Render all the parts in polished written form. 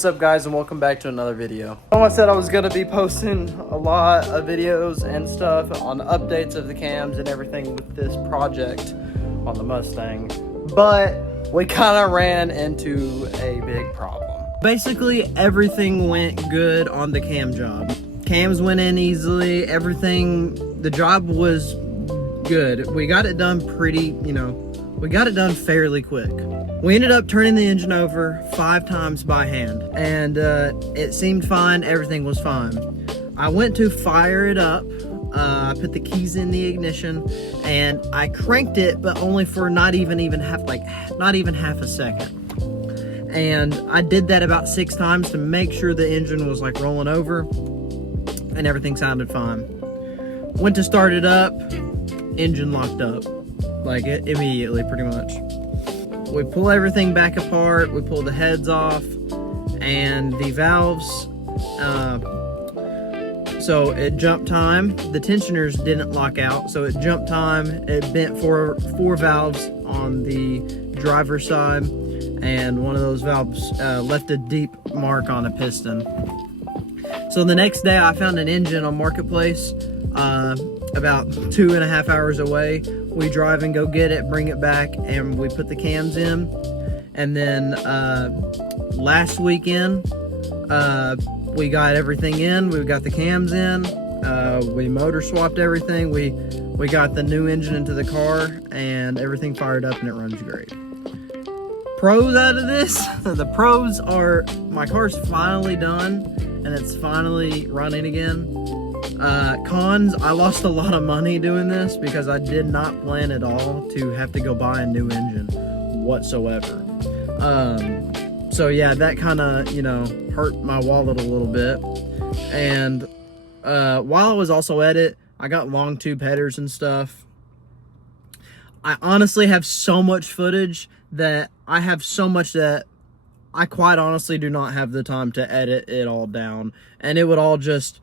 What's up guys, and welcome back to another video. I said I was going to be posting a lot of videos and stuff on the updates of the cams and everything with this project on the Mustang, but we kind of ran into a big problem. Basically everything went good on the cam job. Cams went in easily, everything, the job was good. We got it done we got it done fairly quick. We ended up turning the engine over 5 times by hand, and it seemed fine, everything was fine. I went to fire it up, I put the keys in the ignition, and I cranked it, but only for not even half a second. And I did that about 6 times to make sure the engine was like rolling over, and everything sounded fine. Went to start it up, engine locked up, like immediately pretty much. We pull everything back apart, we pull the heads off, and the valves, so it jumped time. The tensioners didn't lock out, so it jumped time. It bent four valves on the driver's side, and one of those valves left a deep mark on a piston. So the next day I found an engine on Marketplace, about 2.5 hours away. We drive and go get it, bring it back, and we put the cams in. And then last weekend, we got everything in. We got the cams in. We motor swapped everything. We got the new engine into the car, and everything fired up, and it runs great. Pros out of this, the pros are my car's finally done, and it's finally running again. Cons, I lost a lot of money doing this because I did not plan at all to have to go buy a new engine whatsoever. So yeah, that kind of, hurt my wallet a little bit. And while I was also at it, I got long tube headers and stuff. I honestly have so much footage that I quite honestly do not have the time to edit it all down. And it would all just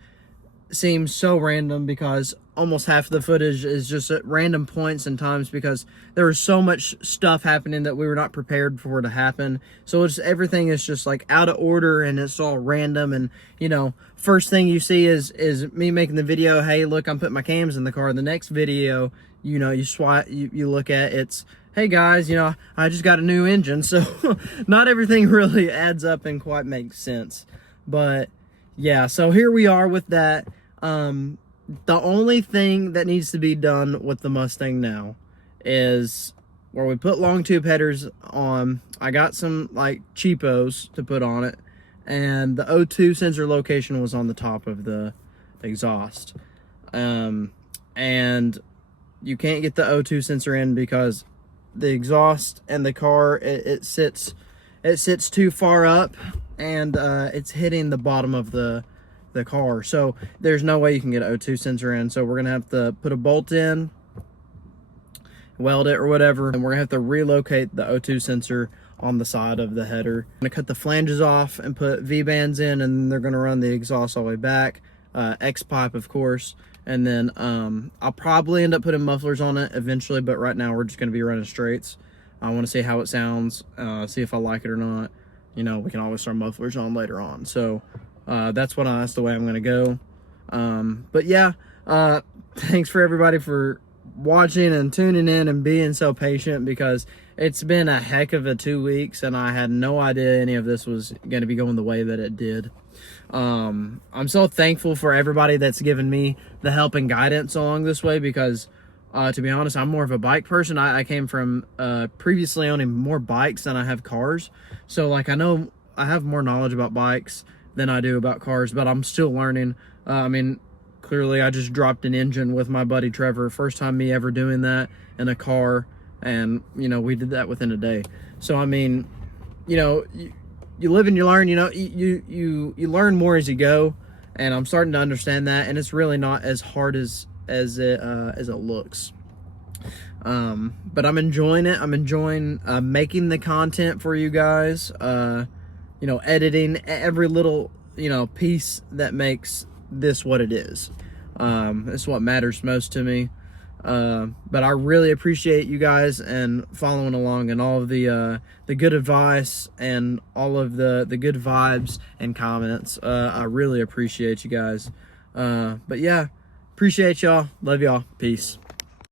seems so random because almost half the footage is just at random points and times because there was so much stuff happening that we were not prepared for to happen. So everything is just like out of order, and it's all random. And first thing you see is me making the video, hey look, I'm putting my cams in the car. The next video, you look at, it's, hey guys, I just got a new engine. So not everything really adds up and quite makes sense. But yeah, so here we are with that. The only thing that needs to be done with the Mustang now is where we put long tube headers on. I got some like cheapos to put on it, and the O2 sensor location was on the top of the exhaust. And you can't get the O2 sensor in because the exhaust and the car, it sits too far up, and it's hitting the bottom of the car, so there's no way you can get an O2 sensor in. So we're gonna have to put a bolt in, weld it or whatever, and we're gonna have to relocate the O2 sensor on the side of the header. I'm gonna cut the flanges off and put V-bands in, and they're gonna run the exhaust all the way back, X-pipe of course, and then I'll probably end up putting mufflers on it eventually, but right now we're just gonna be running straights. I want to see how it sounds, see if I like it or not. We can always throw mufflers on later on. So that's the way I'm gonna go. But yeah, thanks for everybody for watching and tuning in and being so patient, because it's been a heck of a 2 weeks, and I had no idea any of this was gonna be going the way that it did. I'm so thankful for everybody that's given me the help and guidance along this way, because to be honest, I'm more of a bike person. I came from previously owning more bikes than I have cars, so like I know I have more knowledge about bikes than I do about cars, but I'm still learning. Clearly I just dropped an engine with my buddy Trevor, first time me ever doing that in a car, and we did that within a day. So you live and you learn. You learn more as you go, and I'm starting to understand that, and it's really not as hard as it looks. But I'm enjoying it. I'm enjoying making the content for you guys, editing every little piece that makes this what it is. It's what matters most to me. But I really appreciate you guys and following along and all of the good advice and all of the good vibes and comments. I really appreciate you guys. But yeah, appreciate y'all. Love y'all. Peace.